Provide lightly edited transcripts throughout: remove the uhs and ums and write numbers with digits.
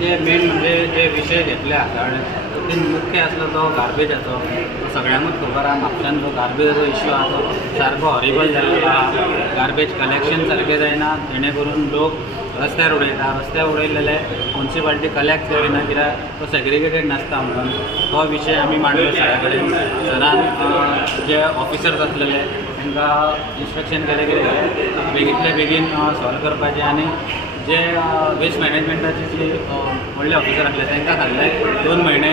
जे मेन म्हणजे जे विषय घेतले आसा तातूंत मुख्य आसलो तो गार्बेजाचो. सगळ्यांकूच खबर आहा म्हापशान जो गार्बेजाचो इश्यू आहा तो सारको हॉरिबल जाल्लो आहा. गार्बेज कलेक्शन सारकें जायना, जेणे करून लोक रस्त्यार उडयता. रस्त्यार उडयलेले म्युन्सिपाल्टी कलेक्ट करिना कित्याक तो सेग्रिगेटेड नासता म्हणून. तो विशय आमी मांडलो सरा कडेन. सरान जे ऑफिसर्स आसलेले तांकां इन्स्ट्रक्शन केलें की बेगींतल्या बेगीन सॉल्व करपाचें आनी जे वेस्ट मॅनेजमेंटाचे जे व्हडले ऑफिसर आसले तांकां सांगलें 2 म्हयने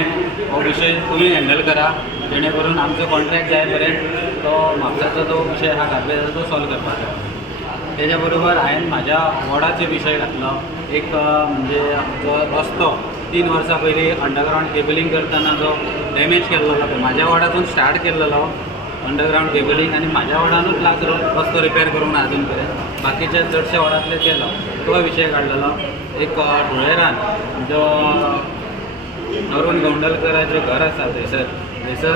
हो विशय तुमी हँडल करा जेणे करून आमचो कॉन्ट्रॅक्ट जाय पर्यंत तो म्हापशाचो जो विशय हा गार्बेजाचो तो सॉल्व करपाचो. तेज्या बरोबर हांवें म्हाज्या वॉर्डाचो विशय घातलो. एक म्हणजे जो रस्तो 3 वर्सां पयलीं अंडरग्रावंड केबलिंग करतना जो डॅमेज केल्लो तो म्हाज्या वॉर्डातून स्टार्ट केल्लो अंडरग्रावंड केबलिंग आनी म्हाज्या वॉर्डानूच लास्ट रस्तो रिपेर करूंक ना अजून पर्यंत. बाकीच्या चडशा वॉर्डांतले केलो तो विशय काडलेलो. एक धुळेरान जो अरुण गौंडलकराचें घर आसा थंयसर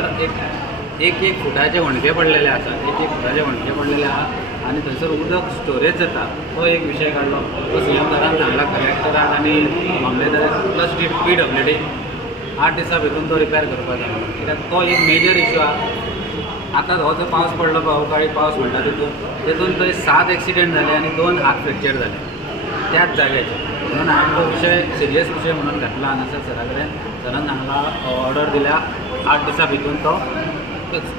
एक फुटाचे होणके पडलेले आसात. एक फुटाचे होणके पडलेले आहा आनी थंयसर उदक स्टोरेज जाता तो एक विशय काडलो. तो सीएम सरान सांगला कलेक्टराक आनी मामलेदार प्लस PWD 8 दिसां भितून तो रिपेर करपाचो म्हणून. कित्याक तो एक मेजर इश्यू आहा. आतां हो जो पावस पडलो पळय अवकाळी पावस म्हणटा तितून थंय 7 एक्सिडेंट जाले आनी 2 हात फ्रॅक्चर जाले त्याच जाग्याचेर. म्हणून हांवें तो विशय सिरियस विशय म्हणून घातला हांगासर सरा कडेन. सरान सांगला ऑर्डर दिल्या 8 दिसां भितून तो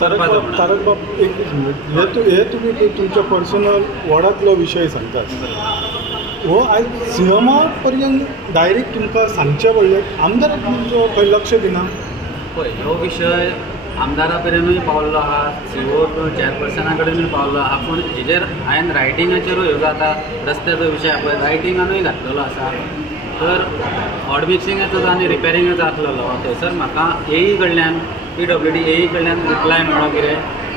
करपाचो म्हणून. तारक बाब एक मिनीट, हे तुमी तुमच्या पर्सनल वॉर्डांतलो विशय सांगतात. हो आयज सीएमा पर्यंत डायरेक्ट तुमकां सांगचें पडलें, आमदार तुमचो खंय लक्ष दिना? पळय ह्यो विशय आमदारा पर्यंतूय पावल्लो आहा, CO चॅरपर्सना कडेनूय पावल्लो आहा. पूण हेजेर हांवें रायटिंगाचेरूय ह्यो जाता रस्त्याचो विशय पळय रायटिंगानूय घातलेलो आसा. तर हॉट मिक्सिंगाचो आनी रिपेरिंगाचो आसलेलो थंयसर म्हाका AE कडल्यान PWD AE कडल्यान रिप्लाय मेळ्ळो कितें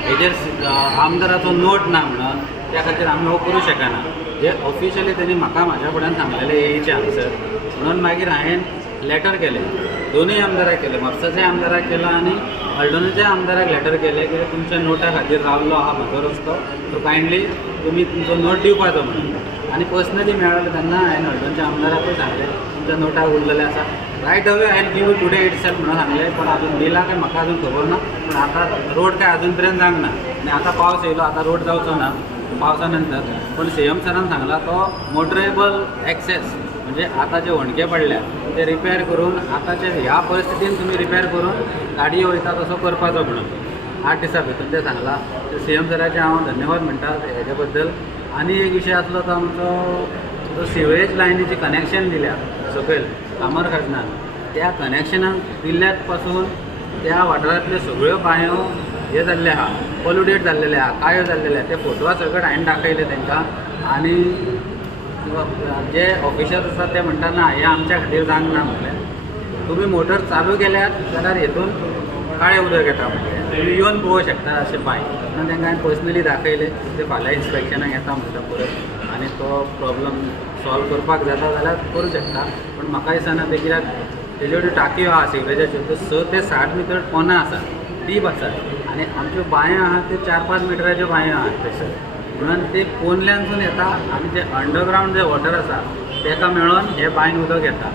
हेजेर आमदाराचो नोट ना म्हणून. त्या खातीर आमी हो करूं शकना. जे ऑफिशियली तेणी म्हाका म्हाज्या फुड्यान सांगलेलें AEचे आन्सर. म्हणून मागीर हांवें लॅटर केलें दोनूय आमदाराक केलें. म्हापसाच्या आमदाराक केलो आनी हळडणेच्या आमदाराक लॅटर केलें की तुमच्या नोटा खातीर रावल्लो आहा म्हजो रस्तो, सो कायंडली तुमी तुमचो नोट दिवपाचो म्हणून. आनी पर्सनली मेळ्ळो तेन्ना हांवें हळडणेच्या आमदाराकूय सांगलें तुमच्या नोटाक उरलेले आसा. रायट अवे हांवें गिव यू टुडे इटसेल्फ म्हणून सांगलें. पण अजून दिला काय म्हाका अजून खबर ना. पण आतां रोड काय अजून पर्यंत जावंक ना आनी आतां पावस येयलो आतां रोड जावचो ना पावसा नंतर. पण CM सरान सांगला तो मोटरेबल एक्सेस म्हणजे आतां जे होणके पडल्या ते रिपेर करून आतांचे ह्या परिस्थितीन तुमी रिपेर करून गाडयो वयता तसो करपाचो म्हणून 8 दिसां भितर ते सांगला. CM सराचे हांव धन्यवाद म्हणटा हेजे बद्दल. आनी एक विशय आसलो तो आमचो जो सिवेज लायनीची कनेक्शन दिल्या सकयल कामर खाजनान त्या कनेक्शनाक दिल्ल्यात पासून त्या वाठारांतल्यो सगळ्यो बांयो हे जाल्ले आहा पोल्युटेड जाल्लेले आहा, काळ्यो जाल्लेले आहा. ते फोटवा सकट हांवें दाखयले तांकां. आनी जे ऑफिशर्स आसात ते म्हणटा ना हें आमच्या खातीर जावंक ना म्हटलें. तुमी मोटर चालू केल्यात जाल्यार हेतून काळें उदक येता म्हटलें, तुमी येवन पळोवंक शकता अशें बांय. म्हणून तांकां हांवें पर्सनली दाखयले. ते फाल्यां इन्स्पेक्शनाक येता म्हणटा परत आनी तो प्रॉब्लम सॉल्व करपाक जाता जाल्यार करूं शकता. पण म्हाका दिसना ते कित्याक तेजे कडेन टाकयो आहा सिवेजाच्यो त्यो 6 ते 7 मिटर पोंदां आसात, डीप आसात. आनी आमच्यो बांयो आहा त्यो 4-5 मिटराच्यो बांयो आहात थंयसर. म्हणून ते पोंदल्यांसून येता आनी जे अंडरग्रावंड जे वॉटर आसा ताका मेळोन हे बांयन उदक येता.